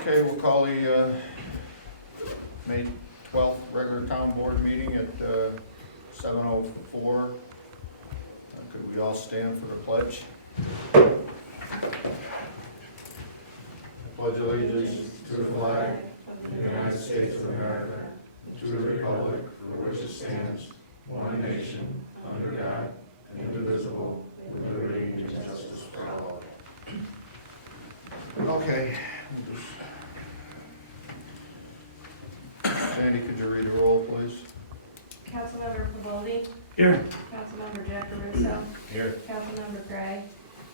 Okay, we'll call the May 12th regular town board meeting at 7:04. Could we all stand for the pledge? I pledge allegiance to the flag of the United States of America, to the republic for which it stands, one nation, under God, indivisible, with liberty and justice for all. Okay. Sandy, could you read the roll, please? Councilmember Pavoldi? Here. Councilmember Jack Russo? Here. Councilmember Gray?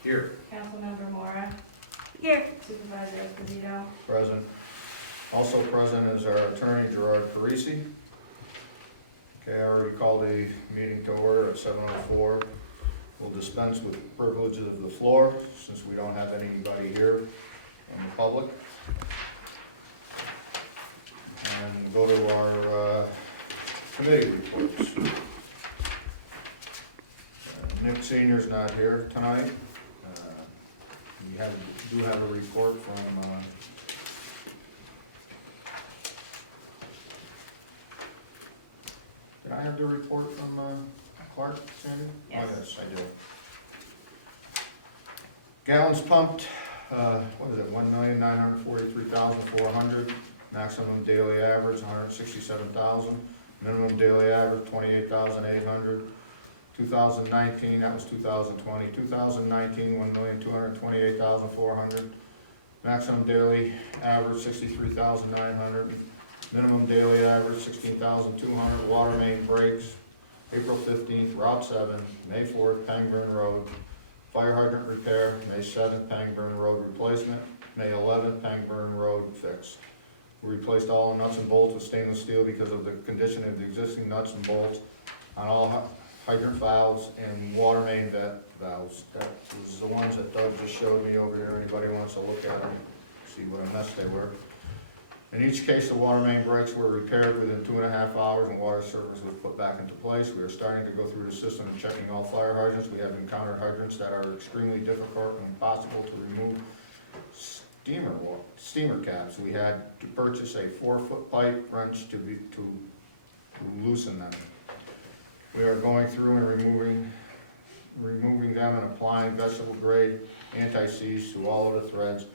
Here. Councilmember Mora? Here. Supervisor Esposito? Present. Also present is our attorney, Gerard Parisi. Okay, I already called the meeting to order at 7:04. We'll dispense with privileges of the floor, since we don't have anybody here in the public. And go to our committee reports. Nick Senior's not here tonight. We do have a report from did I have the report from Clark, Sandy? Yes. Oh, yes, I do. Gallons pumped, what is it, 1,943,400. Maximum daily average, 167,000. Minimum daily average, 28,800. 2019, that was 2020. 2019, 1,228,400. Maximum daily average, 63,900. Minimum daily average, 16,200. Water main breaks, April 15th, Route 7, May 4th, Pangburn Road. Fire hydrant repair, May 7th, Pangburn Road replacement. May 11th, Pangburn Road fix. We replaced all nuts and bolts with stainless steel because of the condition of the existing nuts and bolts on all hydrant valves and water main valves. That was the ones that Doug just showed me over here. Anybody wants to look at them, see what a mess they were. In each case, the water main breaks were repaired within 2.5 hours and water service was put back into place. We are starting to go through the system and checking all fire hydrants. We have encountered hydrants that are extremely difficult and impossible to remove. Steamer caps. We had to purchase a 4-foot pipe wrench to loosen them. We are going through and removing them and applying vegetable grade anti-seize to all of the threads.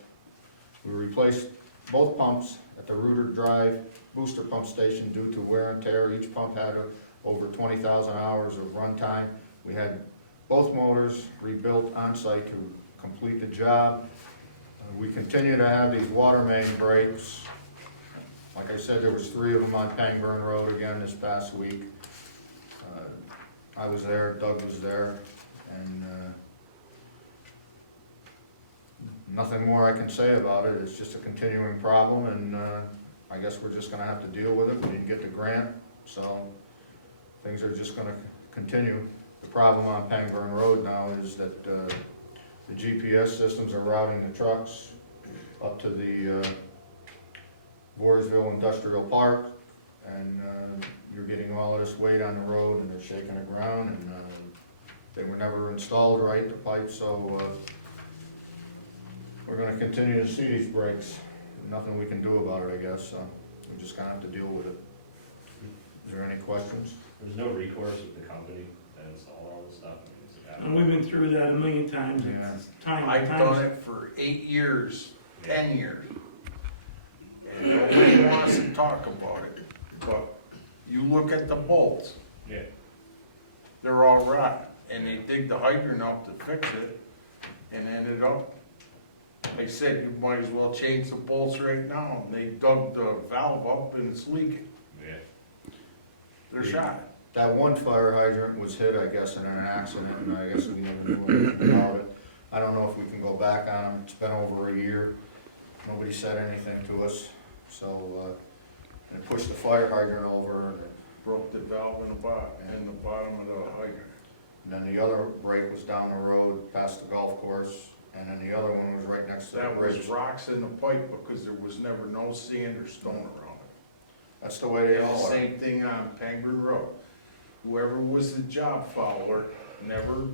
We replaced both pumps at the Reuter Drive booster pump station due to wear and tear. Each pump had over 20,000 hours of runtime. We had both motors rebuilt on site to complete the job. We continue to have these water main breaks. Like I said, there was 3 of them on Pangburn Road again this past week. I was there, Doug was there, and nothing more I can say about it. It's just a continuing problem, and I guess we're just gonna have to deal with it. We didn't get the grant, so things are just gonna continue. The problem on Pangburn Road now is that the GPS systems are routing the trucks up to the Voorheesville Industrial Park, and you're getting all this weight on the road, and they're shaking the ground, and they were never installed right, the pipes, so we're gonna continue to see these breaks. Nothing we can do about it, I guess, so we're just gonna have to deal with it. Is there any questions? There's no recourse with the company that installed all this stuff. And we've been through that a million times. Yeah. It's time I've and done time. it for 8 years, 10 years. And nobody wants to talk about it, but you look at the bolts, Yeah. they're all rotten. And they dig the hydrant up to fix it and ended up, they said you might as well change the bolts right now. And they dug the valve up and it's leaking. Yeah. They're shot. That one fire hydrant was hit, I guess, in an accident, and I guess we never knew anything about it. I don't know if we can go back on them. It's been over a year. Nobody said anything to us, so, and it pushed the fire hydrant over, Broke the valve in the bottom of the hydrant. and then the other break was down the road past the golf course, and then the other one was right next to the That bridge. was rocks in the pipe because there was never no sand or stone around it. That's the way they all are. Same thing on Pangburn Road. Whoever was the job follower never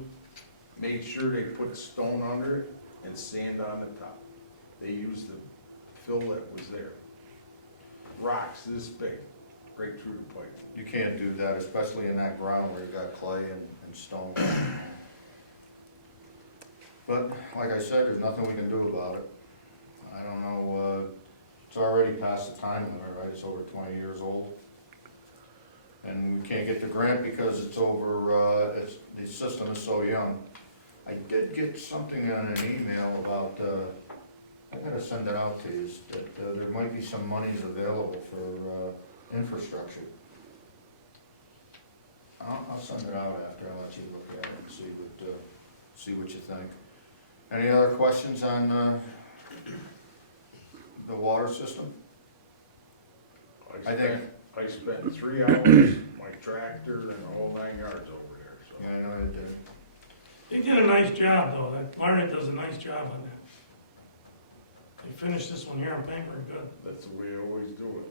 made sure they put stone under it and sand on the top. They used the fill that was there. Rocks this big, right through the pipe. You can't do that, especially in that ground where you got clay and stone. But, like I said, there's nothing we can do about it. I don't know, it's already past the time limit, right? It's over 20 years old. And we can't get the grant because it's over, the system is so young. I did get something on an email about, I gotta send it out to you, that there might be some monies available for infrastructure. I'll send it out after, I'll let you look at it and see what you think. Any other questions on the water system? I think- I spent 3 hours, my tractor and the whole 9 yards over there, so. Yeah, I know you did. They did a nice job, though. That Larned does a nice job on that. They finished this one here on paper, good. That's the way I always do it.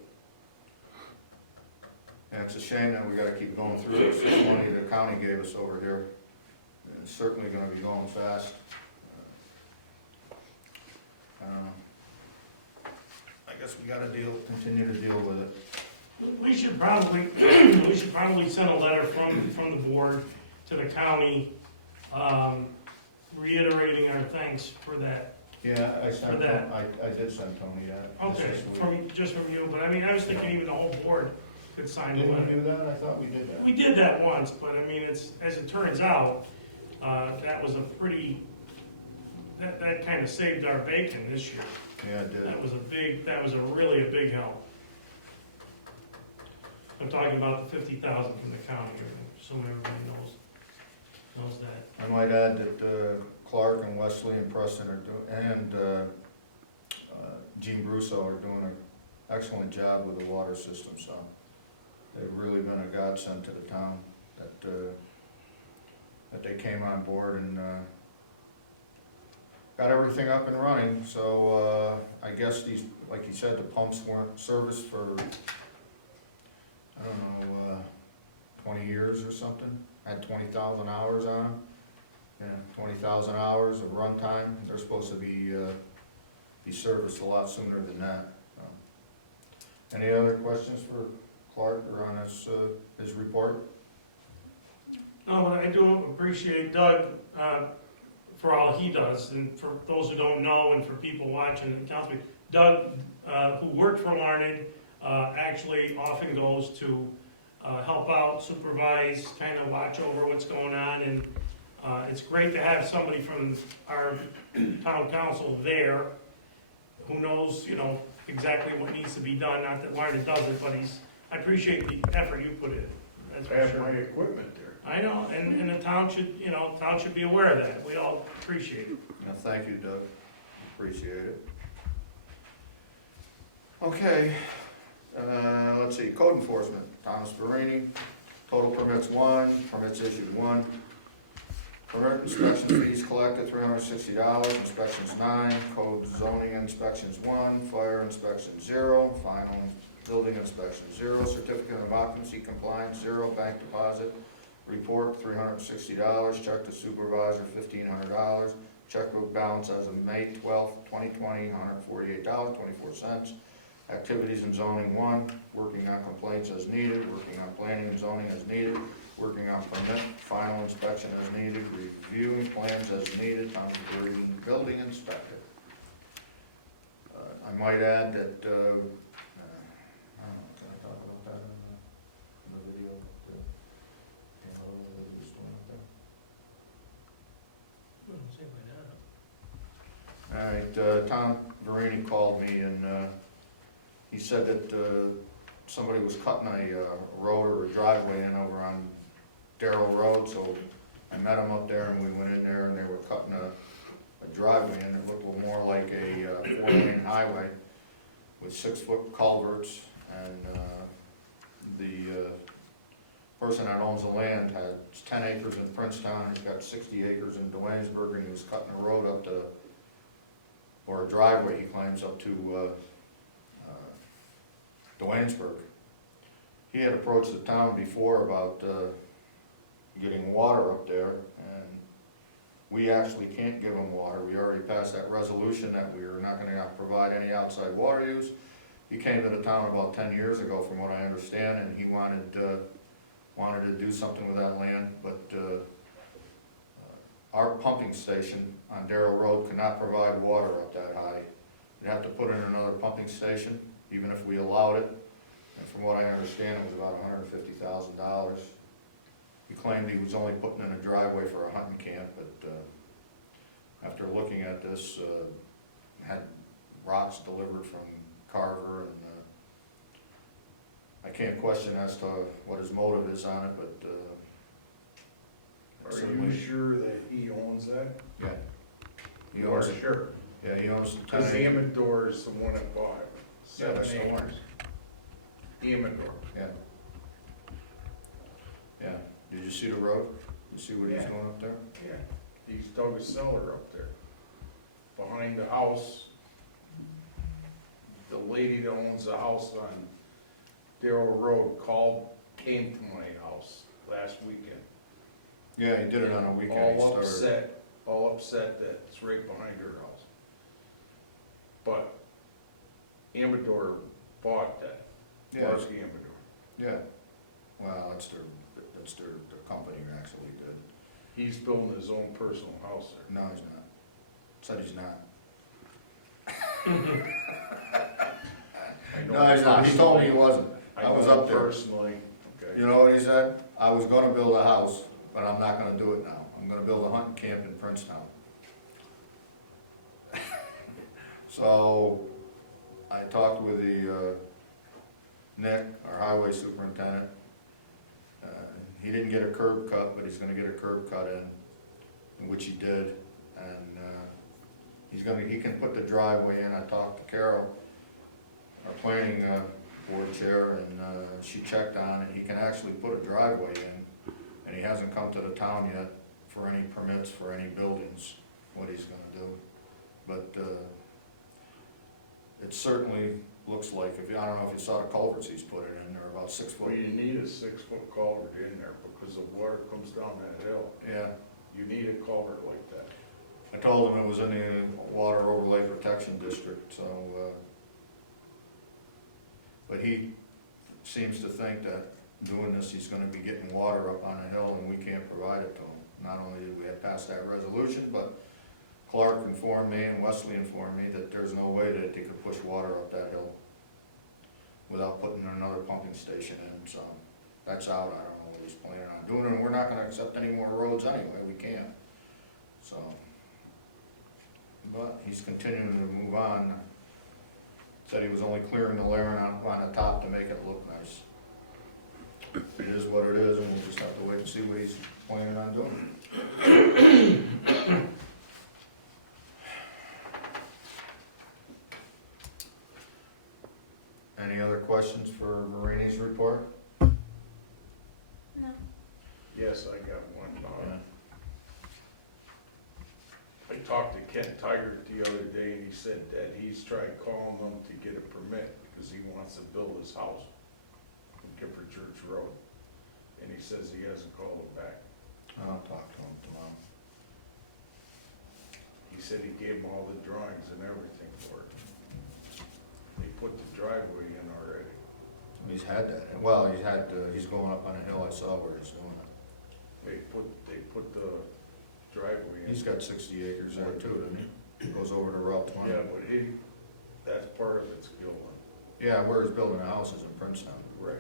And it's a shame that we gotta keep going through this money the county gave us over here. And it's certainly gonna be going fast. I guess we gotta continue to deal with it. We should probably, send a letter from the board to the county, reiterating our thanks for that. Yeah, I sent, For that. I did send Tony that. Okay, just from you, but I mean, I was thinking even the whole board could sign the Didn't letter. we do that? I thought we did that. We did that once, but I mean, it's, as it turns out, that was a pretty, that kind of saved our bacon this year. Yeah, it did. That was really a big help. I'm talking about the 50,000 from the county, so everybody knows that. I might add that Clark and Wesley and Preston are doing, and Gene Brusso are doing an excellent job with the water system, so they've really been a godsend to the town, that they came on board and got everything up and running. So I guess these, like you said, the pumps weren't serviced for, I don't know, 20 years or something. Had 20,000 hours on them. Yeah, 20,000 hours of runtime. They're supposed to be serviced a lot sooner than that. So. Any other questions for Clark or on his report? No, but I do appreciate Doug for all he does, and for those who don't know, and for people watching and counseling, Doug, who worked for Larned, actually often goes to help out, supervise, kind of watch over what's going on, and it's great to have somebody from our town council there who knows, exactly what needs to be done. Not that Larned does it, but I appreciate the effort you put in. That's I for have sure. my equipment there. I know, and the town should be aware of that. We all appreciate it. Yeah, thank you, Doug. Appreciate it. Okay, let's see, code enforcement, Thomas Verini, total permits 1, permits issued 1. Permit inspection fees collected $360, inspections 9, code zoning inspections 1, fire inspection 0, final building inspection 0, certificate of occupancy compliance 0, bank deposit report $360, check to supervisor $1,500, checkbook balance as of May 12th, 2020, $148.24. Activities and zoning 1, working on complaints as needed, working on planning and zoning as needed, working on permit, final inspection as needed, reviewing plans as needed, Thomas Verini, building inspector. I might add that, I don't know, can I talk about that in the video? All right, Tom Verini called me and he said that somebody was cutting a road or a driveway in over on Darrell Road, so I met him up there and we went in there and they were cutting a driveway and it looked a little more like a 4-lane highway with 6-foot culverts, and the person that owns the land had 10 acres in Princetown, he's got 60 acres in Duanesburg, and he was cutting a road up to, or a driveway, he claims, up to Duanesburg. He had approached the town before about getting water up there, and we actually can't give them water. We already passed that resolution that we are not gonna provide any outside water use. He came to the town about 10 years ago, from what I understand, and he wanted to do something with that land, but our pumping station on Darrell Road could not provide water up that high. You'd have to put in another pumping station, even if we allowed it. And from what I understand, it was about $150,000. He claimed he was only putting in a driveway for a hunting camp, but after looking at this, had rocks delivered from Carver, and I can't question as to what his motive is on it, but Are you certainly- sure that he owns that? yeah. He You are owns it. sure? Yeah, he owns the 10 Cause acres. Amador is the one that bought it. Yeah, that's the 7 one. acres. Amador. Yeah. Yeah, did you see the road? You see what he's Yeah. doing up there? Yeah, he's dug a cellar up there, behind the house. The lady that owns the house on Darrell Road came to my house last weekend. Yeah, he did it on a weekend. He All started. all upset that it's right behind her house. But Amador bought that, Yeah, Mark Amador. yeah. Well, that's their company who actually did. He's building his own personal house there. No, he's not. Said he's not. I know No, he's not. He told me he personally. wasn't. I was know up there. personally, okay. You know what he said? I was gonna build a house, but I'm not gonna do it now. I'm gonna build a hunting camp in Princetown. So, I talked with Nick, our highway superintendent. He didn't get a curb cut, but he's gonna get a curb cut in which he did. And he can put the driveway in. I talked to Carol, our planning board chair, and she checked on it. He can actually put a driveway in, and he hasn't come to the town yet for any permits for any buildings, what he's gonna do. But it certainly looks like, I don't know if you saw the culverts he's put in, they're about 6 foot. Well, you need a 6-foot culvert in there because the water comes down that hill. Yeah, You need a culvert like that. I told him it was in the Water Overlay Protection District, so, but he seems to think that doing this, he's gonna be getting water up on a hill, and we can't provide it to him. Not only did we have passed that resolution, but Clark informed me and Wesley informed me that there's no way that they could push water up that hill without putting another pumping station in, so that's out. I don't know what he's planning on doing, and we're not gonna accept any more roads anyway, we can't, so. But he's continuing to move on. Said he was only clearing the layering on the top to make it look nice. It is what it is, and we'll just have to wait and see what he's planning on doing. Any other questions for Marini's report? No. Yes, I got one. I talked to Kent Tiger the other day, and he said that he's tried calling them to get a permit because he wants to build his house on Gifford Church Road. And he says he hasn't called them back. I'll talk to him tomorrow. He said he gave them all the drawings and everything for it. They put the driveway in already. He's had that, well, he's going up on a hill, I saw where he's doing it. They put the driveway in. He's got 60 acres there too, doesn't he? Goes over to Route 20. Yeah, but that's part of it's Gilman. Yeah, where he's building a house is in Princetown. Right.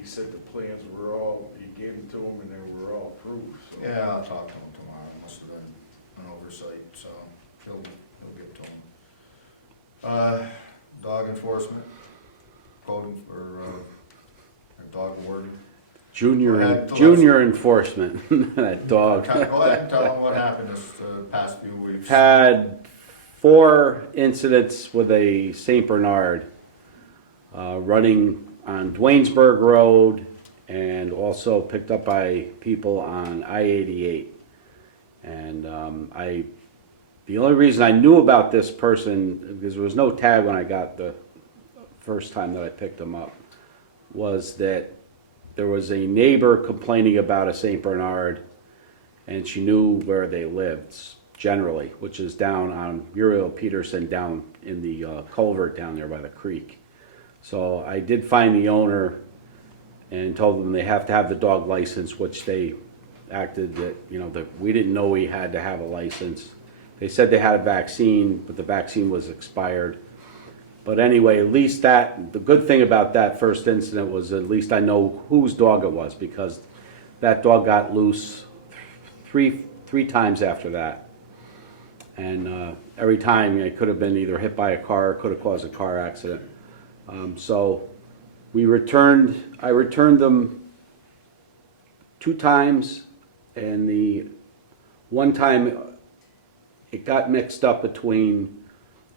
He said the plans were all, he gave them to him and they were all approved, so. Yeah, I'll talk to him tomorrow, must have been an oversight, so he'll get to him. Dog enforcement, quoting for a dog warden. Go ahead, Junior enforcement, that dog. Go ahead and tell him what happened this past few weeks. Had 4 incidents with a St. Bernard running on Dwaynesburg Road, and also picked up by people on I-88. And the only reason I knew about this person, because there was no tag when I got the first time that I picked him up, was that there was a neighbor complaining about a Saint Bernard, and she knew where they lived generally, which is down on Muriel Peterson, down in the culvert down there by the creek. So I did find the owner and told them they have to have the dog license, which they acted that, you know, that we didn't know he had to have a license. They said they had a vaccine, but the vaccine was expired. But anyway, at least that, the good thing about that first incident was at least I know whose dog it was, because that dog got loose three times after that. And every time it could have been either hit by a car or could have caused a car accident. So I returned them 2 times, and the one time it got mixed up between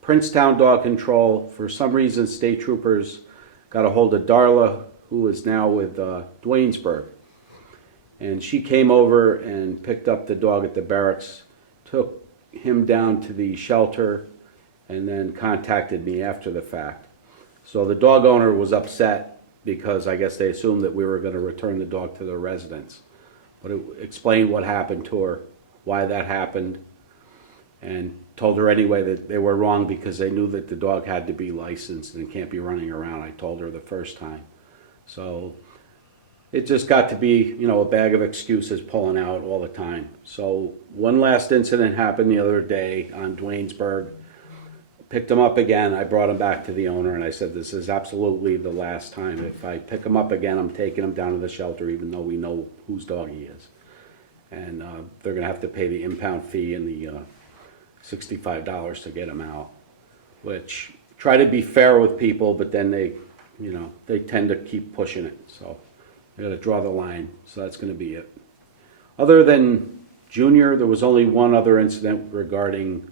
Princetown Dog Control. For some reason, state troopers got a hold of Darla, who is now with Dwaynesburg. And she came over and picked up the dog at the barracks, took him down to the shelter, and then contacted me after the fact. So the dog owner was upset because I guess they assumed that we were going to return the dog to their residence. But it explained what happened to her, why that happened, and told her anyway that they were wrong because they knew that the dog had to be licensed and can't be running around. I told her the first time. So it just got to be, you know, a bag of excuses pulling out all the time. So one last incident happened the other day on Dwaynesburg. Picked him up again. I brought him back to the owner and I said, this is absolutely the last time. If I pick him up again, I'm taking him down to the shelter, even though we know whose dog he is. And they're going to have to pay the impound fee and the $65 to get him out, which try to be fair with people, but then they, you know, they tend to keep pushing it. So I got to draw the line. So that's going to be it. Other than Junior, there was only one other incident regarding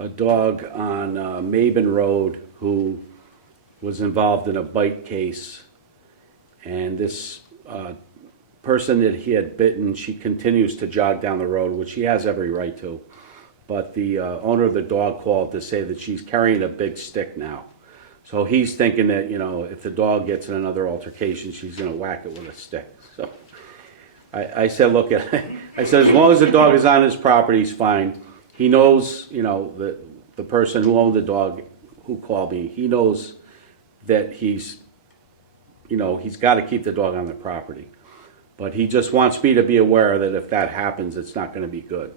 a dog on Maben Road who was involved in a bite case, and this person that he had bitten, she continues to jog down the road, which she has every right to. But the owner of the dog called to say that she's carrying a big stick now. So he's thinking that, you know, if the dog gets in another altercation, she's going to whack it with a stick. So I said, look, I said, as long as the dog is on his property, he's fine. He knows, you know, the person who owned the dog who called me, he knows that he's, you know, he's got to keep the dog on the property. But he just wants me to be aware that if that happens, it's not going to be good.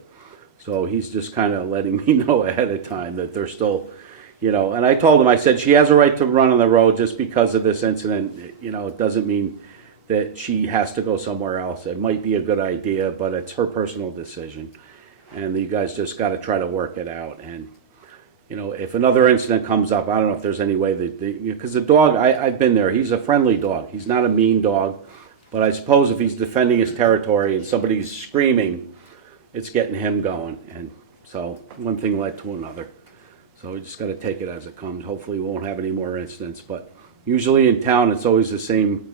So he's just kind of letting me know ahead of time that they're still, you know, and I told him, I said, she has a right to run on the road just because of this incident. You know, it doesn't mean that she has to go somewhere else. It might be a good idea, but it's her personal decision. And you guys just got to try to work it out. And, you know, if another incident comes up, I don't know if there's any way that, because the dog, I've been there. He's a friendly dog. He's not a mean dog. But I suppose if he's defending his territory and somebody's screaming, it's getting him going. And so one thing led to another. So we just got to take it as it comes. Hopefully we won't have any more incidents. But usually in town, it's always the same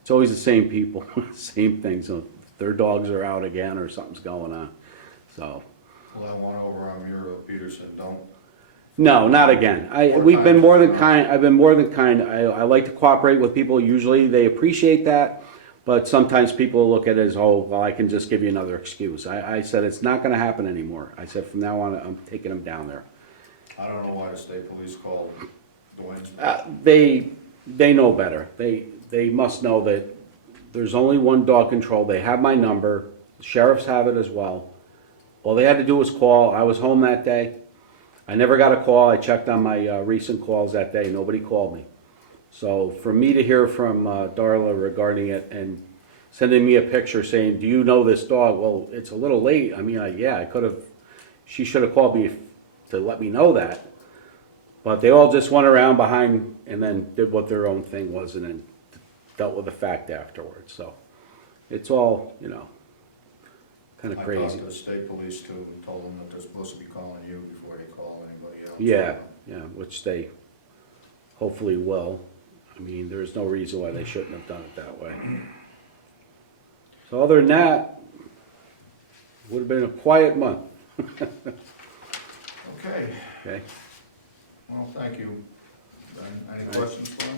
it's always the same people, same things. So their dogs are out again or something's going on. So. Well, that one over on Muriel Peterson, don't. No, not again. We've been more than kind. I've been more than kind. I like to cooperate with people. Usually they appreciate that, but sometimes people look at it as, oh, well, I can just give you another excuse. I said it's not going to happen anymore. I said from now on, I'm taking them down there. I don't know why the state police called Dwayne's. They know better. They must know that there's only one dog control. They have my number. The sheriffs have it as well. All they had to do was call. I was home that day. I never got a call. I checked on my recent calls that day. Nobody called me. So for me to hear from Darla regarding it and sending me a picture saying, do you know this dog? Well, it's a little late. I mean, yeah, I could have. She should have called me to let me know that. But they all just went around behind and then did what their own thing was and then dealt with the fact afterwards. So it's all, you know, kind of I crazy. talked to the state police too and told them that they're supposed to be calling you before they call anybody else. Yeah, which they hopefully will. I mean, there's no reason why they shouldn't have done it that way. So other than that, would have been a quiet month. Okay, Okay. well, thank you. Any questions for him?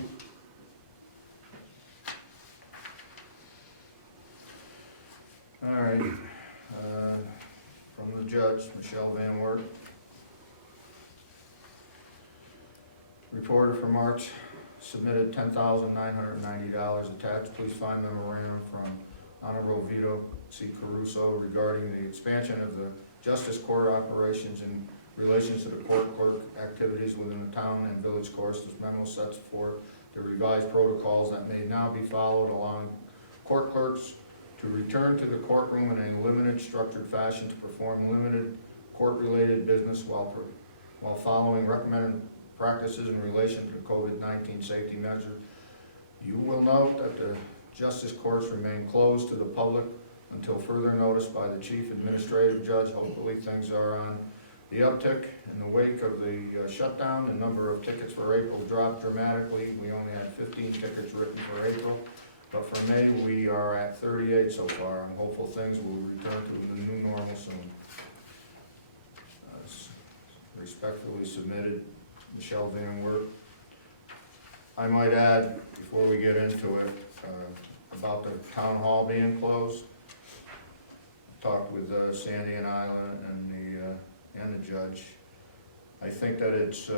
All right, from the judge, Michelle Van Wert. Reporter for March submitted $10,990 attached. Please find memorandum from Honorable Vito C. Caruso regarding the expansion of the justice court operations in relation to the court clerk activities within the town and village courts. This memo sets forth the revised protocols that may now be followed, allowing court clerks to return to the courtroom in a limited structured fashion to perform limited court-related business while following recommended practices in relation to COVID-19 safety measures. You will note that the justice courts remain closed to the public until further notice by the chief administrative judge. Hopefully things are on the uptick. In the wake of the shutdown, the number of tickets for April dropped dramatically. We only had 15 tickets written for April, but for May we are at 38 so far. I'm hopeful things will return to the new normal soon. Respectfully submitted, Michelle Van Wert. I might add, before we get into it, about the town hall being closed. Talked with Sandy and Isla and the judge. I think that it's,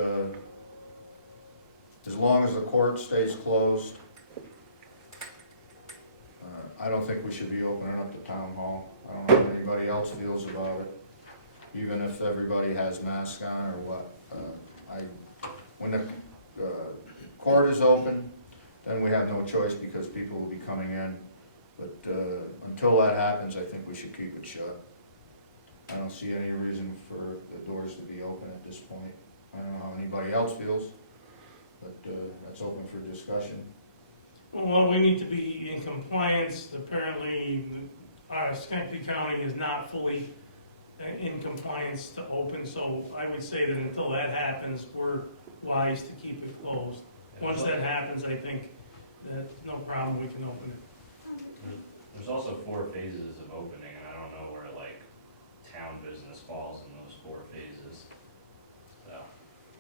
as long as the court stays closed, I don't think we should be opening up the town hall. I don't know what anybody else feels about it, even if everybody has masks on or what. When the court is open, then we have no choice because people will be coming in. But until that happens, I think we should keep it shut. I don't see any reason for the doors to be open at this point. I don't know how anybody else feels, but that's open for discussion. Well, we need to be in compliance. Apparently, Schenectady County is not fully in compliance to open, so I would say that until that happens, we're wise to keep it closed. Once that happens, I think that no problem, we can open it. There's also 4 phases of opening, and I don't know where like town business falls in those 4 phases. So,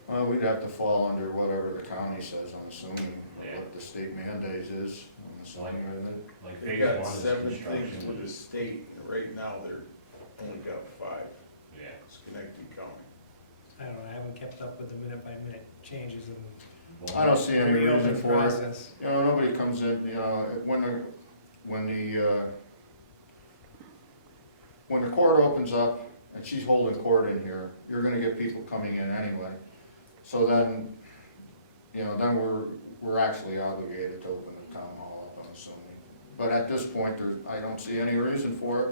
Well, we'd have to fall under whatever the county says, I'm assuming, Yeah. what the state mandate is, I'm assuming, isn't it? like They phase got 1 is 7 things construction. with the state, and right now they're only got 5, Yeah. Schenectady County. I don't know, I haven't kept up with the minute-by-minute changes in I don't see any the reason reopening for it. process. You know, nobody comes in, you know, when the court opens up and she's holding court in here, you're gonna get people coming in anyway. So then, you know, then we're actually obligated to open the town hall up, I'm assuming. But at this point, I don't see any reason for it.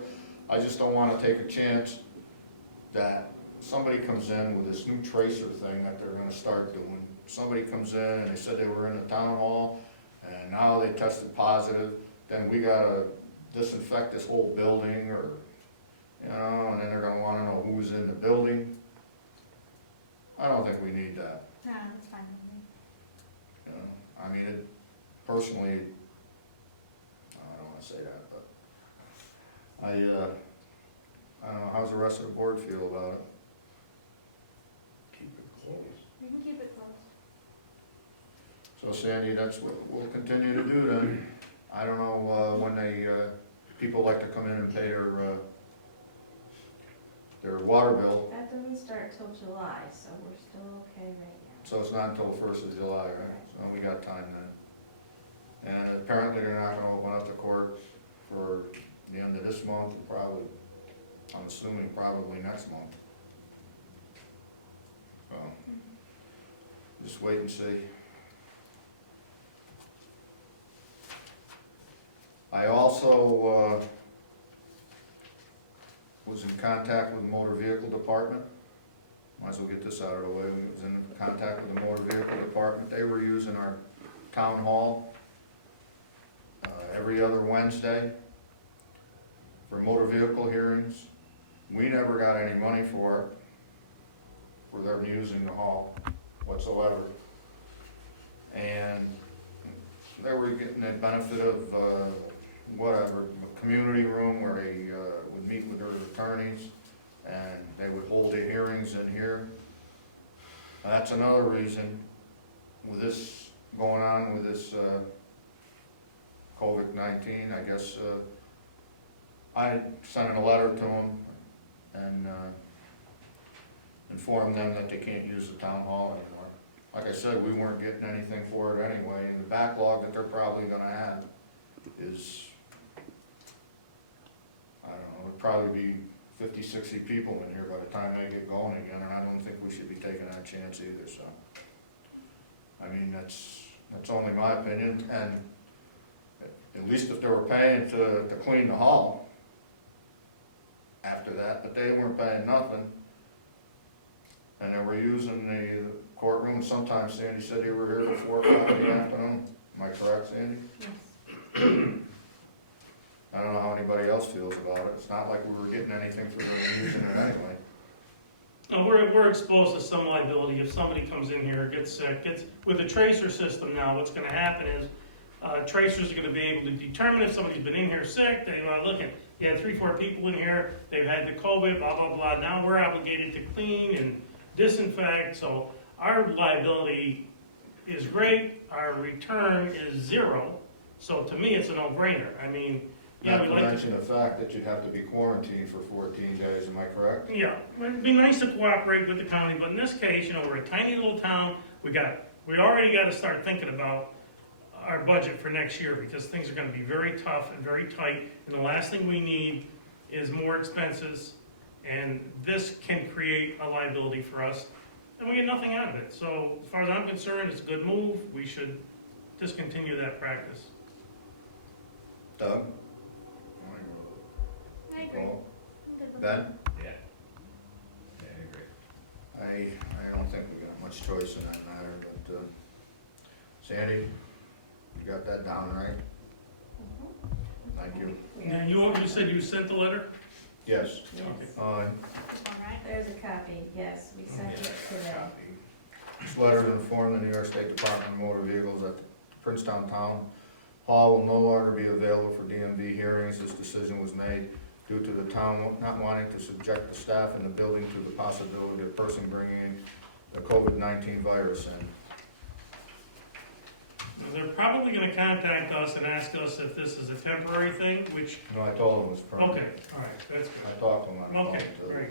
I just don't wanna take a chance that somebody comes in with this new tracer thing that they're gonna start doing. Somebody comes in and they said they were in the town hall, and now they tested positive, then we gotta disinfect this whole building, or, you know, and then they're gonna wanna know who's in the building. I don't think we need that, No, it's fine with me. you know, I mean, it, personally, I don't wanna say that, but I don't know, how's the rest of the board feel about it? Keep it closed. We can keep it closed. So Sandy, that's what we'll continue to do then. I don't know, when people like to come in and pay their water bill, That doesn't start till July, so we're still okay right now. so it's not until the 1st of July, right? So we got time then. And apparently they're not gonna open up the court for the end of this month, and probably, I'm assuming probably next month. So, just wait and see. I also, was in contact with the motor vehicle department. Might as well get this out of the way. We was in contact with the motor vehicle department. They were using our town hall every other Wednesday for motor vehicle hearings. We never got any money for them using the hall whatsoever. And they were getting the benefit of, whatever, a community room where they would meet with their attorneys, and they would hold their hearings in here. That's another reason, with this going on with this COVID-19, I guess I sent a letter to them and, informed them that they can't use the town hall anymore. Like I said, we weren't getting anything for it anyway, and the backlog that they're probably gonna have is, I don't know, it'd probably be 50, 60 people in here by the time they get going again, and I don't think we should be taking that chance either, so. I mean, that's only my opinion, and at least if they were paying to clean the hall after that, but they weren't paying nothing. And they were using the courtroom, sometimes Sandy said they were here before 4 o'clock in the afternoon. Am I correct, Sandy? Yes. I don't know how anybody else feels about it. It's not like we were getting anything for them using it anyway. No, we're exposed to some liability if somebody comes in here, gets sick, with the tracer system now, what's gonna happen is, tracers are gonna be able to determine if somebody's been in here sick, they wanna look at, you had 3, 4 people in here, they've had the COVID, blah, blah, blah, now we're obligated to clean and disinfect, so our liability is great, our return is 0, so to me, it's a no-brainer. I mean, yeah, Not we to like to. mention the fact that you'd have to be quarantined for 14 days, am I correct? Yeah, it'd be nice to cooperate with the county, but in this case, you know, we're a tiny little town, we already gotta start thinking about our budget for next year, because things are gonna be very tough and very tight, and the last thing we need is more expenses, and this can create a liability for us, and we get nothing out of it. So, as far as I'm concerned, it's a good move, we should discontinue that practice. Doug? I agree. Paul? I'm good with Ben? Yeah. Yeah, I agree. I don't think we got much choice in that matter, but, Sandy, you got that down right? Mhm. Thank you. And you said you sent the letter? Yes. Yes. There's a copy, yes, we sent it today. This letter to inform the New York State Department of Motor Vehicles that the Princetown Town Hall will no longer be available for DMV hearings. This decision was made due to the town not wanting to subject the staff in the building to the possibility of a person bringing the COVID-19 virus in. They're probably gonna contact us and ask us if this is a temporary thing, which, No, I told them it was permanent. okay, all right, that's I good. talked to them on the phone Okay, too. great.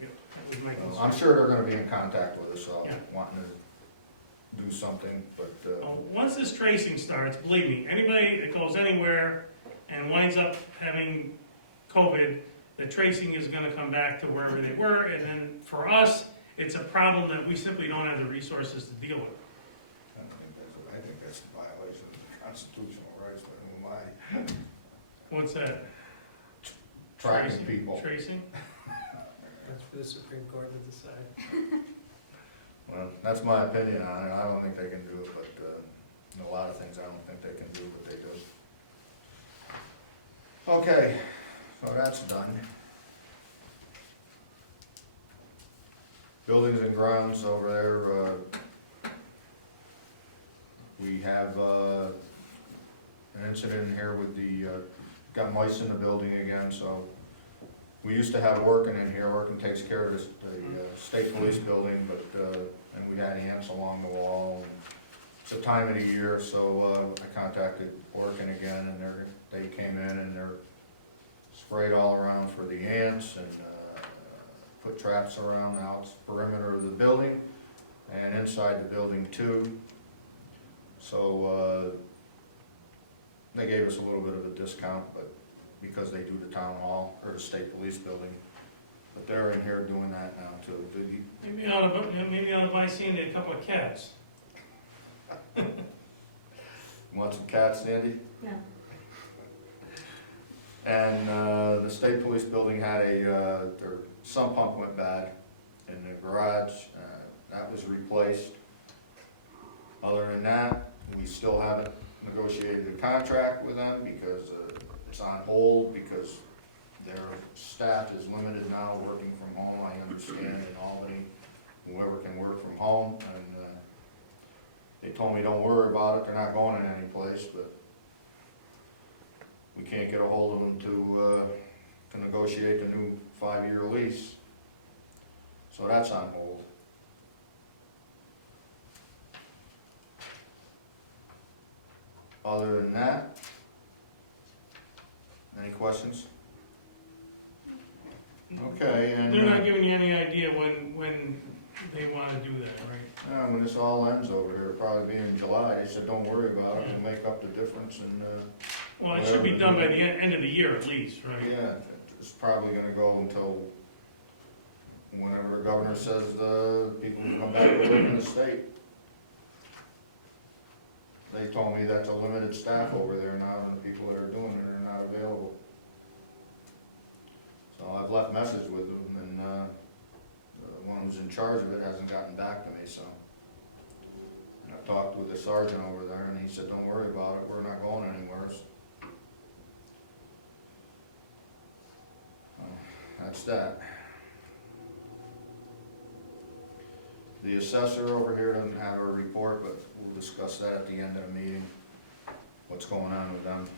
Yeah, that was my concern. I'm sure they're gonna be in contact with us, Yeah. wanting to do something, but, Once this tracing starts, believe me, anybody that goes anywhere and winds up having COVID, the tracing is gonna come back to wherever they were, and then for us, it's a problem that we simply don't have the resources to deal with. I think that's a violation of constitutional rights, but who am I? What's that? Tracking Tracing. people. Tracing? That's for the Supreme Court to decide. Well, that's my opinion on it. I don't think they can do it, but, a lot of things I don't think they can do, but they do. Okay, so that's done. Buildings and grounds over there, we have, an incident here with got mice in the building again, so we used to have Working in here. Working takes care of the state police building, but, and we had ants along the wall. It's a time of the year, so, I contacted Working again, and they came in and they're sprayed all around for the ants and, put traps around the outside perimeter of the building and inside the building too. So, they gave us a little bit of a discount, but because they do the town hall, or the state police building, but they're in here doing that now too. Maybe I ought to buy Sandy a couple of cats. Want some cats, Sandy? No. And, the state police building had their sump pump went bad in the garage, that was replaced. Other than that, we still haven't negotiated a contract with them because, it's on hold because their staff is limited now, working from home, I understand, in Albany, whoever can work from home, and, they told me, don't worry about it, they're not going in any place, but we can't get a hold of them to negotiate the new 5-year lease. So that's on hold. Other than that, any questions? Okay, and. They're not giving you any idea when they wanna do that, right? When this all ends over here, it'll probably be in July, they said, don't worry about it, we'll make up the difference and, Well, it should be done by the end of the year at least, right? yeah, it's probably gonna go until whenever the governor says the people can come back to work in the state. They told me that's a limited staff over there now, and the people that are doing it are not available. So I've left message with them, and, the one who's in charge of it hasn't gotten back to me, so. And I talked with the sergeant over there, and he said, don't worry about it, we're not going anywhere. That's that. The assessor over here doesn't have a report, but we'll discuss that at the end of the meeting, what's going on with them.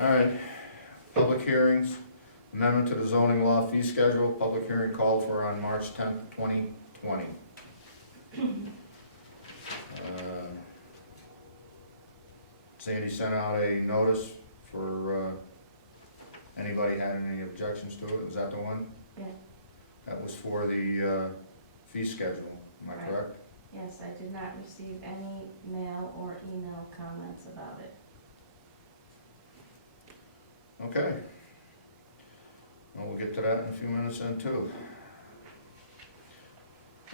All right, public hearings, amendment to the zoning law fee schedule, public hearing called for on March 10th, 2020. Sandy sent out a notice for, anybody had any objections to it, is that the one? Yeah. That was for the, fee schedule, am I Right. correct? Yes, I did not receive any mail or email comments about it. Okay. Well, we'll get to that in a few minutes then too.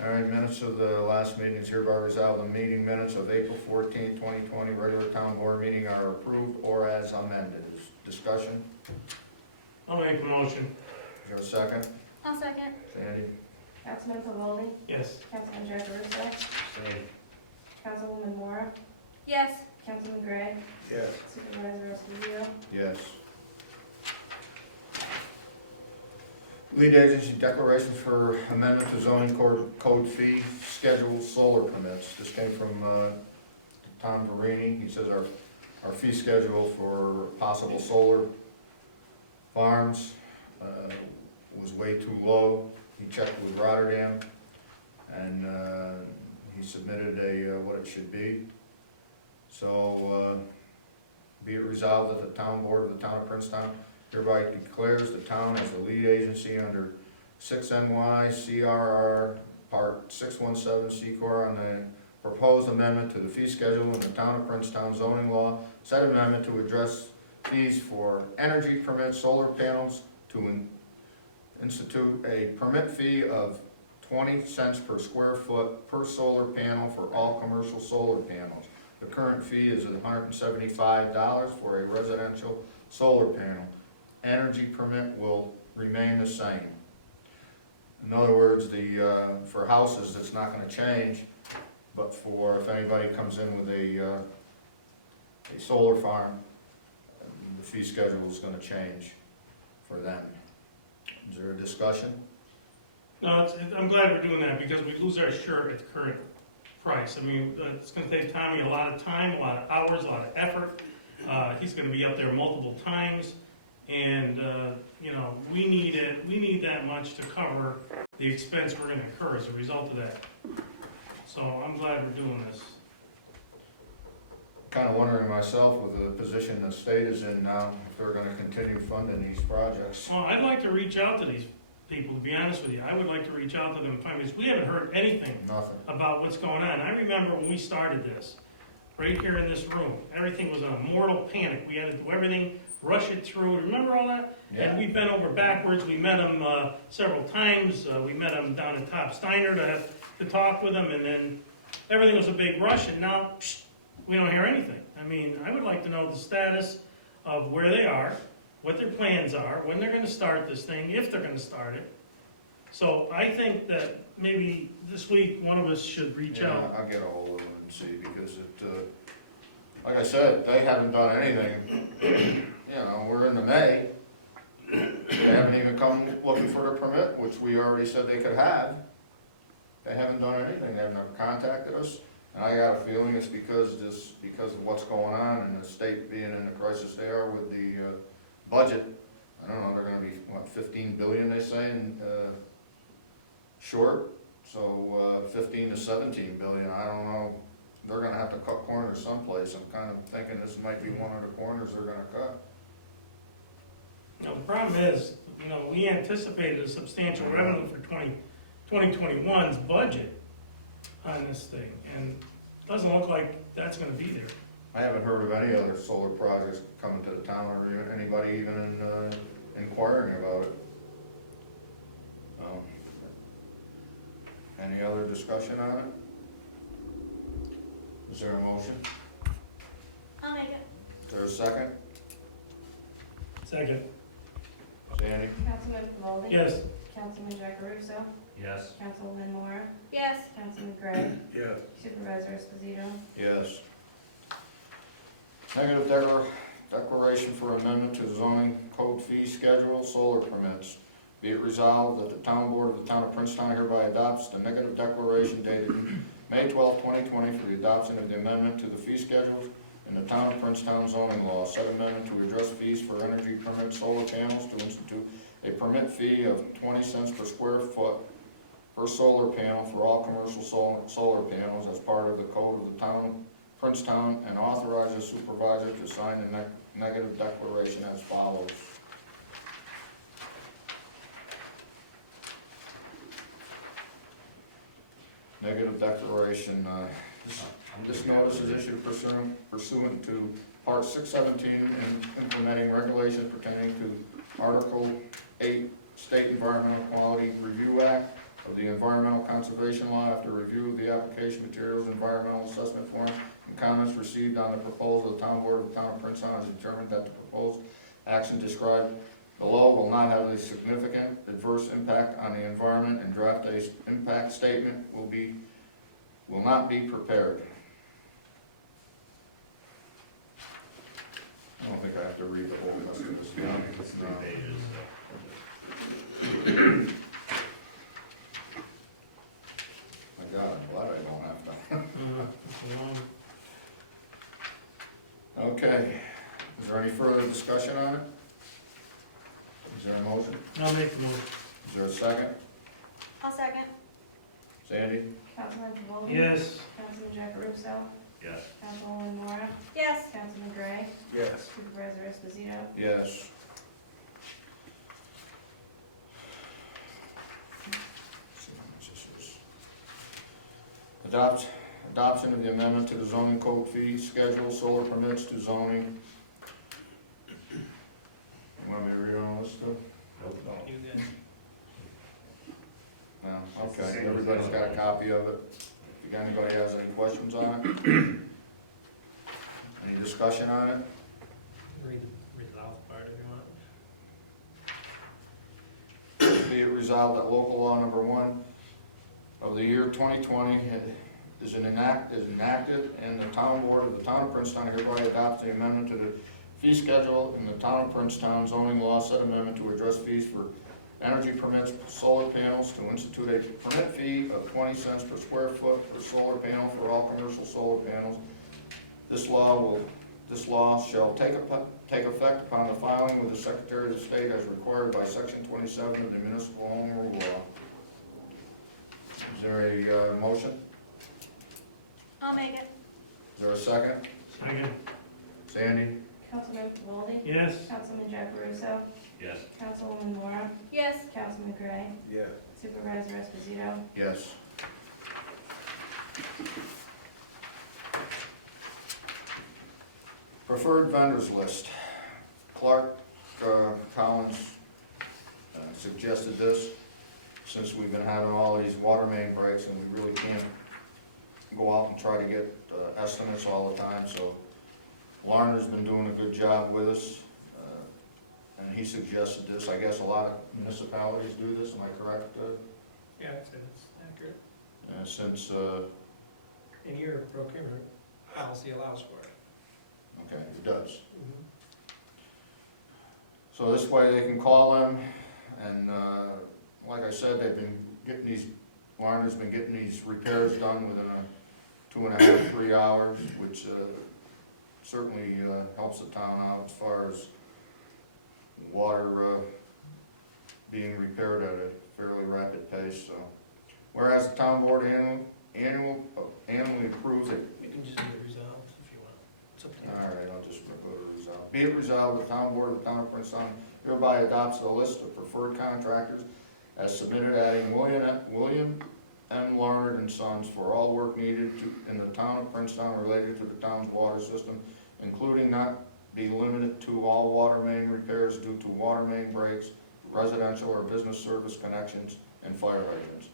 All right, minutes of the last meeting is hereby resolved. The meeting minutes of April 14th, 2020, regular town board meeting are approved or as amended. Discussion? I'll make a motion, Is there a second? I'll second. Sandy? Councilman Pavolli? yes. Councilman Jackaruso? Same. Councilwoman Mora? Yes. Councilman Gray? Yes. Supervisor Esposito? Yes. Lead agency declarations for amendment to zoning code fee schedule solar permits. This came from Tom Verini. He says our fee schedule for possible solar farms was way too low. He checked with Rotterdam and he submitted what it should be. So be it resolved that the town board of the town of Princetown hereby declares the town as the lead agency under 6 NY CRR Part 617 C-Corps on the proposed amendment to the fee schedule in the town of Princetown zoning law. Said amendment to address fees for energy permit solar panels to institute a permit fee of 20 cents per square foot per solar panel for all commercial solar panels. The current fee is $175 for a residential solar panel. Energy permit will remain the same. In other words, for houses, it's not gonna change, but for, if anybody comes in with a solar farm, the fee schedule is gonna change for them. Is there a discussion? No, I'm glad we're doing that because we lose our shirt at the current price. I mean, it's gonna take Tommy a lot of time, a lot of hours, a lot of effort. He's gonna be up there multiple times. And, you know, we need that much to cover the expense we're gonna incur as a result of that. So I'm glad we're doing this. Kinda wondering myself with the position the state is in now, if they're gonna continue funding these projects. Well, I'd like to reach out to these people, to be honest with you. I would like to reach out to them and find, because we haven't heard anything Nothing. about what's going on. I remember when we started this, right here in this room, everything was in a mortal panic. We had to do everything, rush it through. Remember all that? And we bent over backwards. We met them several times. We met them down at Top Steiner to talk with them, and then everything was a big rush, and now we don't hear anything. I mean, I would like to know the status of where they are, what their plans are, when they're gonna start this thing, if they're gonna start it. So I think that maybe this week, one of us should reach out. I'll get a hold of them and see, because it, like I said, they haven't done anything. You know, we're into May. They haven't even come looking for the permit, which we already said they could have. They haven't done anything, they've never contacted us, and I got a feeling it's because of what's going on and the state being in the crisis they are with the, budget. I don't know, they're gonna be, what, 15 billion, they say, short, so, 15 to 17 billion, I don't know. They're gonna have to cut corners someplace. I'm kind of thinking this might be one of the corners they're gonna cut. Now, the problem is, we anticipated a substantial revenue for 2021's budget on this thing, and it doesn't look like that's gonna be there. I haven't heard of any other solar projects coming to the town, or even anybody even inquiring about it. Any other discussion on it? Is there a motion? I'll make it. Is there a second? Second, Sandy? Councilman Pavolny? yes. Councilman Jackaruso? Yes. Councilwoman Moore? Yes. Councilman Gray? Yes. Supervisor Esposito? Yes. Negative declaration for amendment to the zoning code fee schedule, solar permits. Be it resolved that the town board of the town of Princetown hereby adopts the negative declaration dated May 12, 2020 for the adoption of the amendment to the fee schedules in the town of Princetown zoning law. Said amendment to address fees for energy permit solar panels to institute a permit fee of 20 cents per square foot per solar panel for all commercial solar panels as part of the code of the town of Princetown, and authorize the supervisor to sign the negative declaration as follows. Negative declaration, this notice is issued pursuant to Part 617 and implementing regulations pertaining to Article 8 State Environmental Quality Review Act of the Environmental Conservation Law after review of the application materials, environmental assessment form, and comments received on the proposal. The town board of the town of Princetown has determined that the proposed action described below will not have a significant adverse impact on the environment, and draft a impact statement will not be prepared. I don't think I have to read the whole rest of this. It's 3 pages, My God, I'm glad I don't have to. Okay, is there any further discussion on it? Is there a motion? I'll make the motion. Is there a second? I'll second. Sandy? Councilman Pavolny? Yes. Councilman Jackaruso? yes. Councilwoman Moore? Yes. Councilman Gray? Yes. Supervisor Esposito? Yes. Adoption of the amendment to the zoning code fee schedule, solar permits to zoning. You want me to read all this stuff? Nope. You did. No, okay, everybody's got a copy of it. If anybody has any questions on it? Any discussion on it? Read the last part if you want. Be it resolved that local law number 1 of the year 2020 is enacted, and the town board of the town of Princetown hereby adopts the amendment to the fee schedule in the town of Princetown zoning law. Said amendment to address fees for energy permits solar panels to institute a permit fee of 20 cents per square foot per solar panel for all commercial solar panels. This law shall take effect upon the filing with the Secretary of State as required by Section 27 of the Municipal Home Rule Law. Is there a motion? I'll make it. Is there a second? Second, Sandy? Councilman Pavolny? yes. Councilman Jackaruso? Yes. Councilwoman Moore? Yes. Councilman Gray? Yes. Supervisor Esposito? Yes. Preferred vendors list. Clark Collins suggested this, since we've been having all these water main breaks and we really can't go out and try to get estimates all the time, so Larner's been doing a good job with us, and he suggested this. I guess a lot of municipalities do this, am I correct? Yeah, I'd say that's accurate. Since, And your procurement policy allows for it. okay, it does. So this way they can call them, and like I said, they've been getting these, Larner's been getting these repairs done within 2.5, 3 hours, which certainly helps the town out as far as water being repaired at a fairly rapid pace. So, whereas the town board annually approves it. You can just do it resolved if you want. It's up to you. All right, I'll just go to resolve. Be it resolved, the town board of the town of Princetown hereby adopts the list of preferred contractors as submitted, adding William M. Larned and Sons for all work needed in the town of Princetown related to the town's water system, including not be limited to all water main repairs due to water main breaks, residential or business service connections, and fire hydrants.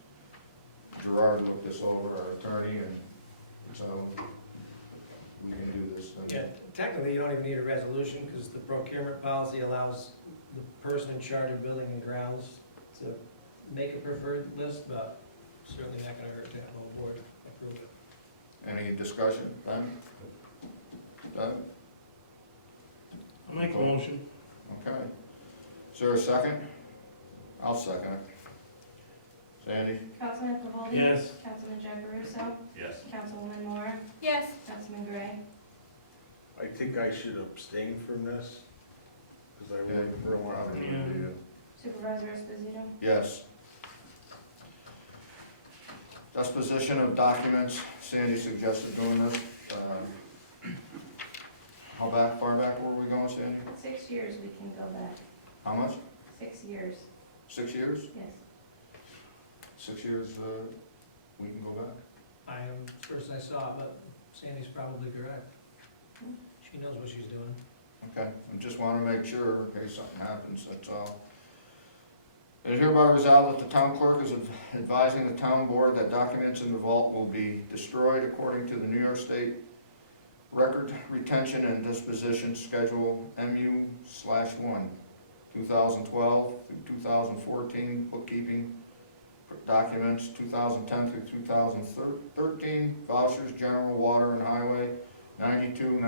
Gerard looked this over, our attorney, and so we can do this. Yeah, technically, you don't even need a resolution, because the procurement policy allows the person in charge of building and grounds to make a preferred list, but certainly not gonna hurt to have the whole board approve it. Any discussion, Ben? Doug? I'll make a motion. Okay. Is there a second? I'll second it. Sandy? Councilman Pavoldi? Yes. Councilman Jacaruso? Yes. Councilwoman Moore? Yes. Councilman Gray? I think I should abstain from this, because I Yeah, really don't want to Yeah. do it. Supervisor Esposito? Yes. Disposition of documents, Sandy suggested doing this. How far back were we going, Sandy? 6 years we can go back. How much? 6 years, 6 years? yes. 6 years, we can go back? I am, first I saw it, but Sandy's probably correct. She knows what she's doing. Okay, I just want to make sure in case something happens, that's all. It is hereby resolved that the town clerk is advising the town board that documents in the vault will be destroyed according to the New York State Record Retention and Disposition Schedule MU/1, 2012 through 2014, bookkeeping documents, 2010 through 2013, vouchers, general, water, and highway, 92 through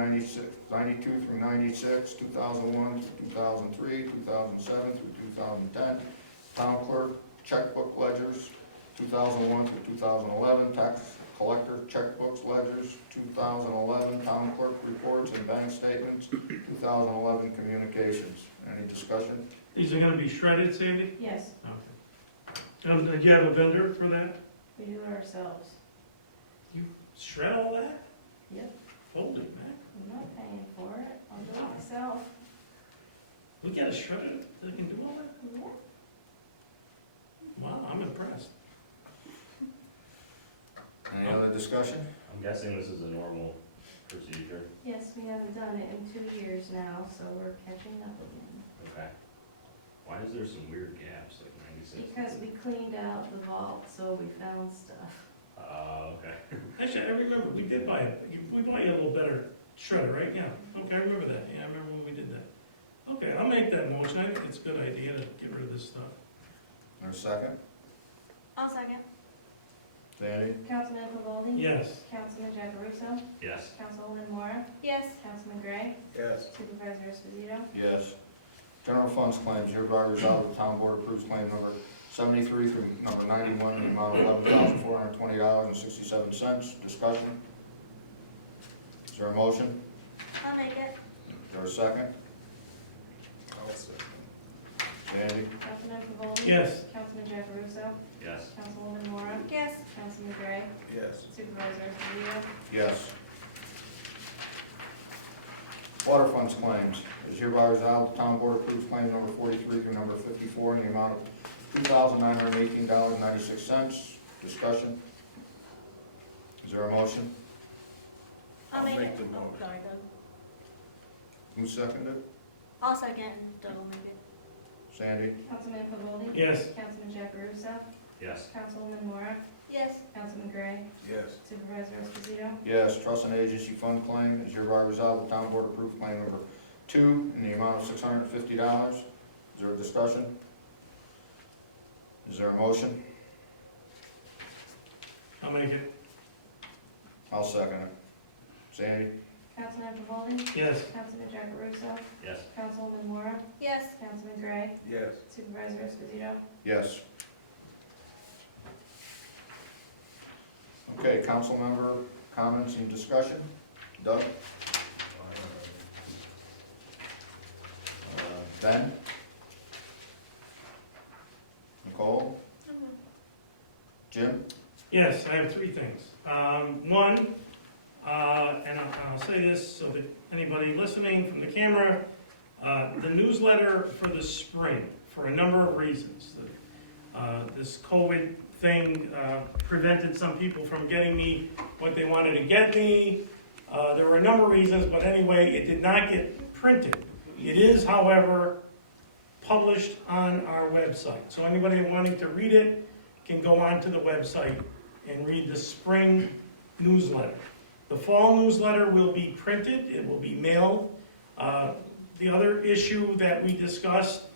96, 2001 through 2003, 2007 through 2010, town clerk checkbook ledgers, 2001 through 2011, tax collector checkbooks ledgers, 2011, town clerk reports and bank statements, 2011 communications. Any discussion? These are gonna be shredded, Sandy? Yes, Okay. Do you have a vendor for that? we do it ourselves. Shred all that? Yep. Hold it, man. I'm not paying for it, I'll do it myself. We got a shredder that can do all that? Yeah. Wow, I'm impressed. Any other discussion? I'm guessing this is a normal procedure. Yes, we haven't done it in 2 years now, so we're catching up again. Okay. Why is there some weird gaps, like 96? Because we cleaned out the vault, so we found stuff. Okay. Actually, I remember, we did buy it, we buy a little better shredder, right? Yeah, okay, I remember that, yeah, I remember when we did that. Okay, I'll make that motion, I think it's a good idea to get rid of this stuff. Or second? I'll second. Sandy? Councilman Pavoldi? Yes. Councilman Jacaruso? Yes. Councilwoman Moore? Yes. Councilman Gray? Yes. Supervisor Esposito? Yes. General funds claims, hereby resolved, the town board approves claim number 73 through number 91, in the amount of $11,420.67. Discussion? Is there a motion? I'll make it. Is there a second? I'll second. Sandy? Councilman Pavoldi? Yes. Councilman Jacaruso? Yes. Councilwoman Moore? Yes. Councilman Gray? Yes. Supervisor Esposito? Yes. Water funds claims, is hereby resolved, the town board approves claim number 43 through number 54 in the amount of $2,918.96. Discussion? Is there a motion? I'll make it. the Oh, motion. sorry, Doug. Who seconded? I'll second. Doug will make it. Sandy? Councilman Pavoldi? Yes. Councilman Jacaruso? Yes. Councilwoman Moore? Yes. Councilman Gray? Yes. Supervisor Esposito? Yes. Trust and agency fund claim, is hereby resolved, the town board approves claim number 2 in the amount of $650. Is there a discussion? Is there a motion? I'll make it. I'll second it. Sandy? Councilman Pavoldi? Yes. Councilman Jacaruso? Yes. Councilwoman Moore? Yes. Councilman Gray? Yes. Supervisor Esposito? Yes. Okay, council member comments and discussion. Doug? Ben? Nicole? Jim? Yes, I have 3 things. One, and I'll say this so that anybody listening from the camera, The newsletter for the spring, for a number of reasons. This COVID thing prevented some people from getting me what they wanted to get me. There were a number of reasons, but anyway, it did not get printed. It is, however, published on our website. So anybody wanting to read it can go onto the website and read the spring newsletter. The fall newsletter will be printed, it will be mailed. The other issue that we discussed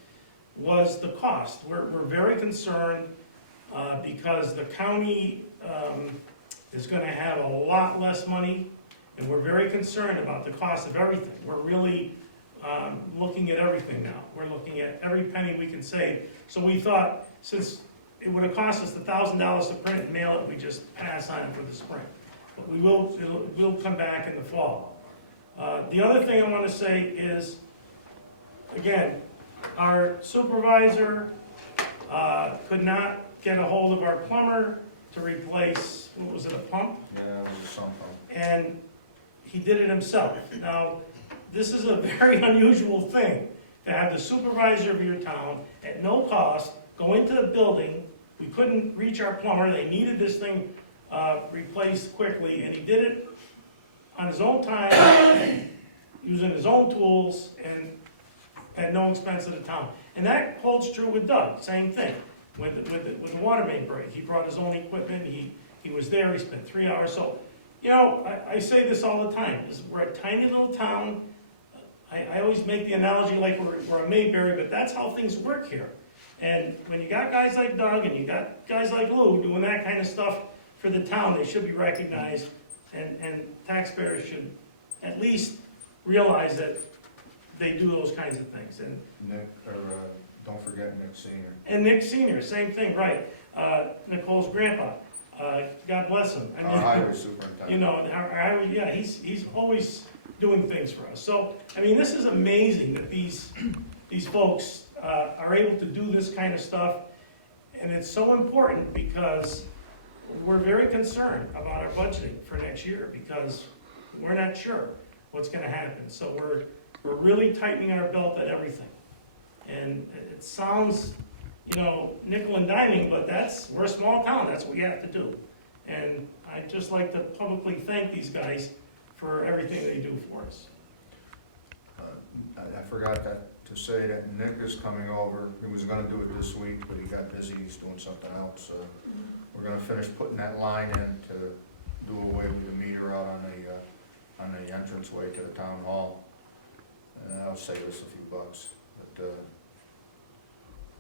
was the cost. We're very concerned because the county is gonna have a lot less money, and we're very concerned about the cost of everything. We're really looking at everything now. We're looking at every penny we can save. So we thought, since it would have cost us $1,000 to print and mail it, we just pass on it for the spring. But it will come back in the fall. The other thing I want to say is, again, our supervisor could not get a hold of our plumber to replace, what was it, a pump? Yeah, it was something. And he did it himself. Now, this is a very unusual thing, to have the supervisor of your town, at no cost, go into the building. We couldn't reach our plumber, they needed this thing replaced quickly, and he did it on his own time, using his own tools, and at no expense to the town. And that holds true with Doug, same thing. With the water main break, he brought his own equipment, he was there, he spent 3 hours. So, you know, I say this all the time, we're a tiny little town. I always make the analogy like we're a Mayberry, but that's how things work here. And when you got guys like Doug and you got guys like Lou doing that kind of stuff for the town, they should be recognized, and taxpayers should at least realize that they do those kinds of things. And Nick, or, don't forget Nick Senior. And Nick Senior, same thing, right? Nicole's grandpa, God bless him. I Our mean, highway superintendent. you know, yeah, he's always doing things for us. So, I mean, this is amazing that these folks are able to do this kind of stuff. And it's so important because we're very concerned about our budgeting for next year, because we're not sure what's gonna happen. So we're really tightening our belt at everything. And it sounds, you know, nickel and diming, but we're a small town, that's what we have to do. And I'd just like to publicly thank these guys for everything they do for us. I forgot to say that Nick is coming over. He was gonna do it this week, but he got busy, he's doing something else. We're gonna finish putting that line in to do away with the meter out on the entranceway to the town hall. And that'll save us a few bucks, but,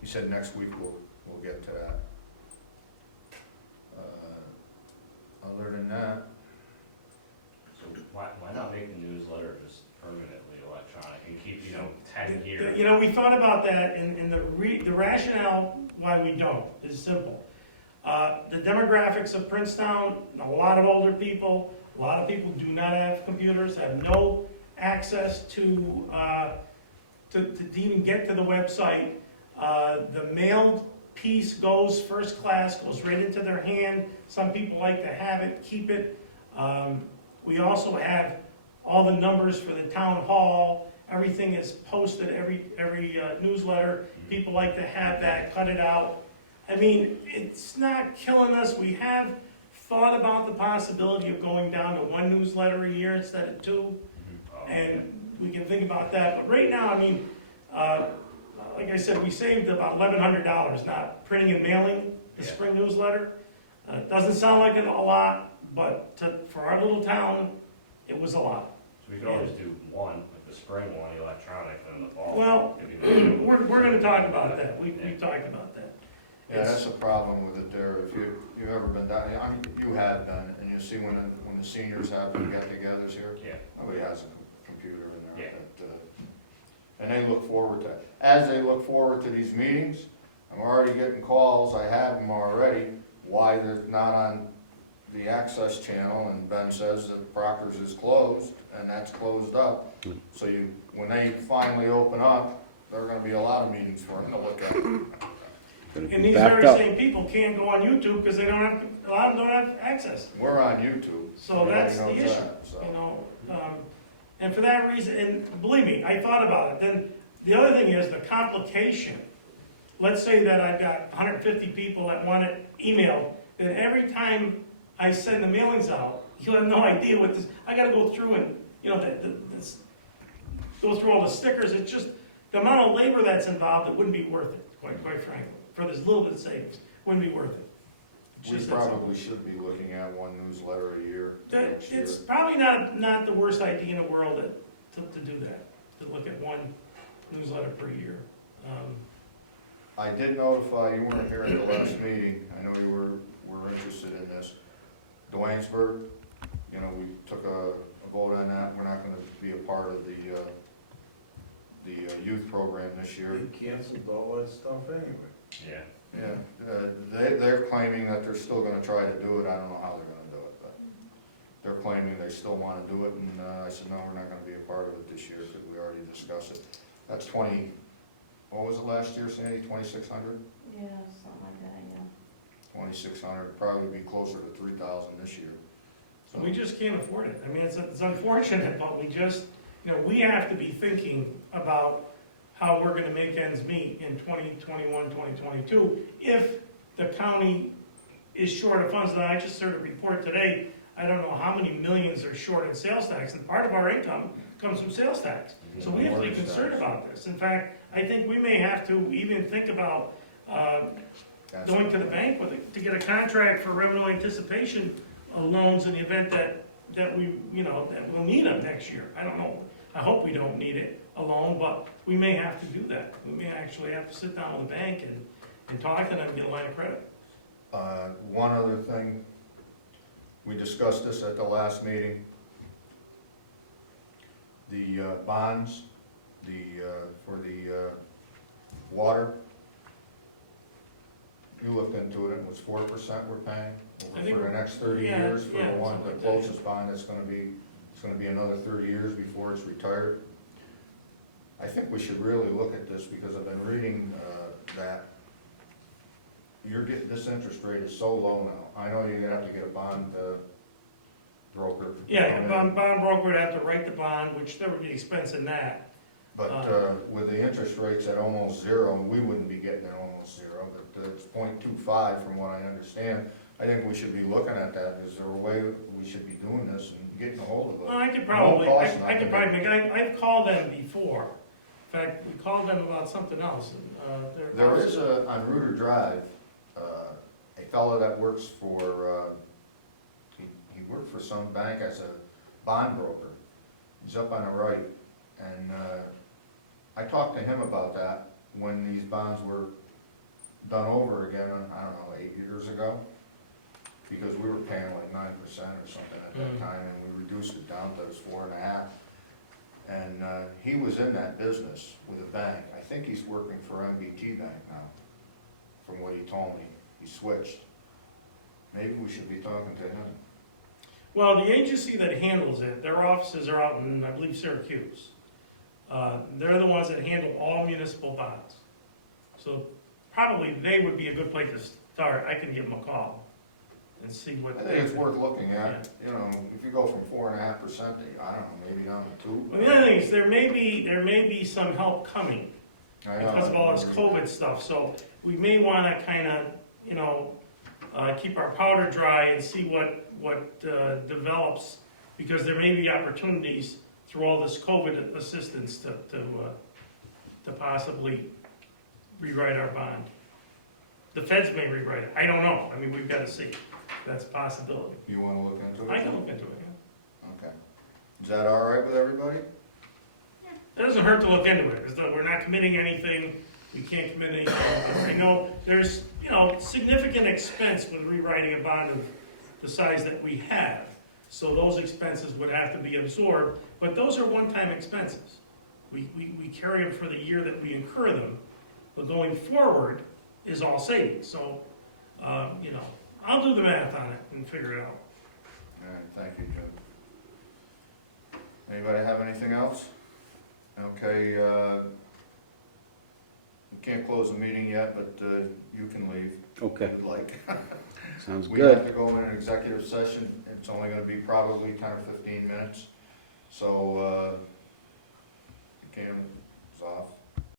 he said next week we'll get to that. Other than that, So why not make the newsletter just permanently electronic and keep, 10 years? You know, we thought about that, and the rationale why we don't is simple. The demographics of Princetown, a lot of older people, a lot of people do not have computers, have no access to even get to the website. The mailed piece goes first class, goes right into their hand. Some people like to have it, keep it. We also have all the numbers for the town hall. Everything is posted, every newsletter. People like to have that, cut it out. I mean, it's not killing us. We have thought about the possibility of going down to one newsletter a year instead of two. And we can think about that. But right now, I mean, like I said, we saved about $1,100 not printing and mailing the spring newsletter. It doesn't sound like it a lot, but for our little town, it was a lot. So we could always do one, like the spring one, electronic, and then the fall. Well, Maybe we're going to talk about that. We talked about that. yeah, that's the problem with it there. If you've ever been down, I mean, you have done it, and you see when the seniors have their get-togethers here, Yeah. nobody has a computer in there. Yeah. And they look forward to it. As they look forward to these meetings, I'm already getting calls, I have them already, why they're not on the access channel, and Ben says that Proctor's is closed, and that's closed up. So when they finally open up, there are gonna be a lot of meetings for them to look at. And these Backed very up. same people can't go on YouTube because a lot of them don't have access. We're on YouTube. So that's the Everybody knows issue, that, so. you know. And for that reason, and believe me, I thought about it. Then the other thing is the complication. Let's say that I've got 150 people that want it emailed, then every time I send the mailings out, you'll have no idea what this, I gotta go through and, you know, go through all the stickers. It's just, the amount of labor that's involved, it wouldn't be worth it, quite frankly. For this little bit of savings, wouldn't be worth it. It's We just- probably should be looking at one newsletter a year. next year. It's probably not the worst idea in the world to do that, to look at one newsletter per year. I did notify, you weren't here at the last meeting, I know you were interested in this. Dwaynesburg, you know, we took a vote on that, we're not gonna be a part of the youth program this year. They canceled all that stuff anyway. Yeah. Yeah, they're claiming that they're still gonna try to do it, I don't know how they're gonna do it, but they're claiming they still wanna do it, and I said, no, we're not gonna be a part of it this year, because we already discussed it. That's what was it last year, Sandy, 2,600? Yeah, something like that, yeah. 2,600, probably be closer to 3,000 this year. So we just can't afford it. I mean, it's unfortunate, but we just, you know, we have to be thinking about how we're gonna make ends meet in 2021, 2022. If the county is short of funds, and I just heard a report today, I don't know how many millions are short in sales tax, and part of our income comes from sales tax. So we have to be concerned about this. In fact, I think we may have to even think about That's- going to the bank with it, to get a contract for revenue anticipation loans in the event that we, you know, that we'll need them next year. I don't know. I hope we don't need it alone, but we may have to do that. We may actually have to sit down with the bank and talk to them and get a line of credit. One other thing, we discussed this at the last meeting. The bonds, for the water, you looked into it, it was 4% we're paying I over think for the next 30 yeah, years. For yeah, the one, something the like that, closest bond, it's gonna be another 30 years before it's retired. I think we should really look at this, because I've been reading that you're getting, this interest rate is so low now. I know you're gonna have to get a bond broker. to Yeah, come in. bond broker would have to write the bond, which there would be expense in that. But with the interest rates at almost zero, and we wouldn't be getting it almost zero, but it's 0.25 from what I understand. I think we should be looking at that. Is there a way we should be doing this and getting a hold of it? Well, I could No probably, cost, I could nothing. probably make, I've called them before. In fact, we called them about something else, and, There is on Reuter Drive, a fellow that works for, he worked for some bank as a bond broker. He's up on the right, and I talked to him about that when these bonds were done over again, I don't know, 8 years ago. Because we were paying like 9% or something at that time, and we reduced it down to 4.5%. And he was in that business with a bank. I think he's working for MBT Bank now, from what he told me. He switched. Maybe we should be talking to him. Well, the agency that handles it, their offices are out in, I believe, Syracuse. They're the ones that handle all municipal bonds. So probably they would be a good place to start. I can give them a call and see what. I think it's worth looking at. You know, if you go from 4.5% to, I don't know, maybe down to 2%. Well, the other thing is, there may be some help coming I know. because of all this COVID stuff. So we may want to kind of, you know, keep our powder dry and see what develops, because there may be opportunities through all this COVID assistance to possibly rewrite our bond. The feds may rewrite it. I don't know. I mean, we've got to see. That's a possibility. You wanna look into it? I can look into it, yeah. Okay. Is that all right with everybody? It doesn't hurt to look into it, because we're not committing anything. We can't commit anything. I know there's, you know, significant expense with rewriting a bond of the size that we have. So those expenses would have to be absorbed, but those are one-time expenses. We carry them for the year that we incur them, but going forward is all savings. So, you know, I'll do the math on it and figure it out. All right, thank you, Jim. Anybody have anything else? Okay, we can't close the meeting yet, but you can leave Okay, if you'd like. sounds We have good. to go in an executive session. It's only gonna be probably 10 or 15 minutes. So, you can